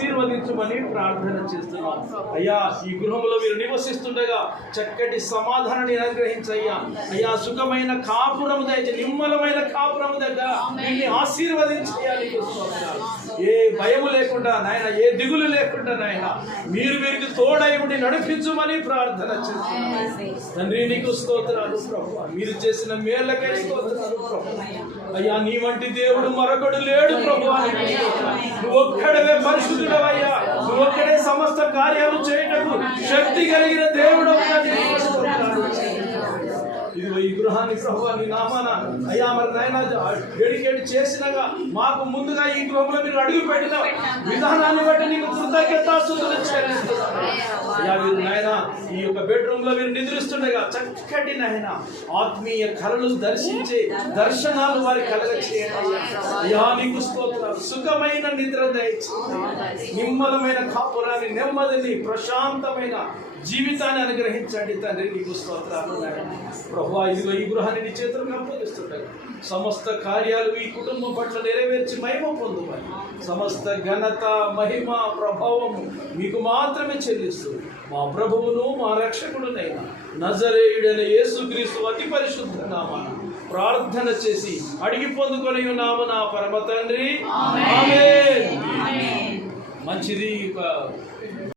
ఆశీర్వదించమని ప్రార్థన చేస్తున్నాం. అయ్యా, ఈ గృహంలో మీరు నివసిస్తుండగా చక్కటి సమాధానాన్ని అనుగ్రహించయ్యా. అయ్యా, సుఖమైన కాపురము దయచేసి, నిమ్మలమైన కాపురము దగ్గర వీరిని ఆశీర్వదించయ్యా. నీకు స్తోత్రాలు. ఏ భయము లేకుండా నాయన, ఏ దిగులు లేకుండా నాయన మీరు వీరికి తోడై ఉండి నడిపించమని ప్రార్థన చేస్తున్నాం. తండ్రి నీకు స్తోత్రాలు ప్రభువా. మీరు చేసిన మేళ్ళకే స్తోత్రాలు ప్రభువా. అయ్యా, నీ వంటి దేవుడు మరొకడు లేడు ప్రభువా. నువ్వు ఒక్కడవే పరిశుద్ధుడవయ్యా. నువ్వు ఒక్కడే సమస్త కార్యాలు చేయటకు శక్తి కలిగిన దేవుడు. ఇదిగో ఈ గృహాన్ని ప్రభువా నీ నామాన అయ్యా మరి నాయన డెడికేట్ చేసినగా మాకు ముందుగా ఈ గృహంలో మీరు అడుగు పెట్టిన విధానాన్ని బట్టి నీకు కృతజ్ఞతాస్తుతులు చెల్లిస్తున్నాను. అయ్యా, మీరు నాయన ఈ యొక్క బెడ్రూమ్ లో మీరు నిద్రిస్తుండగా చక్కటి నాయన ఆత్మీయ కళలు దర్శించే దర్శనాలు వారి కలగ చేయండి. అయ్యా, నీకు స్తోత్రాలు. సుఖమైన నిద్ర దయచేయండి. నిమ్మలమైన కాపురాన్ని, నెమ్మదిని, ప్రశాంతమైన జీవితాన్ని అనుగ్రహించండి తండ్రి. నీకు స్తోత్రాలు ప్రభువా. ఇదిగో ఈ గృహాన్ని నీ చేతులకు అప్పగిస్తుంటాయి. సమస్త కార్యాలు ఈ కుటుంబం పట్ల నెరవేర్చి మహిమ పొందుమని, సమస్త ఘనత, మహిమ, ప్రభావము మీకు మాత్రమే చెల్లిస్తూ మా ప్రభువును మా రక్షకుడునైన నజరేయుడైన యేసుక్రీస్తు అతి పరిశుద్ధ నామాన ప్రార్థన చేసి అడిగి పొందుకొని ఉన్నాము నా పరమ తండ్రి. ఆమేన్. మంచిది.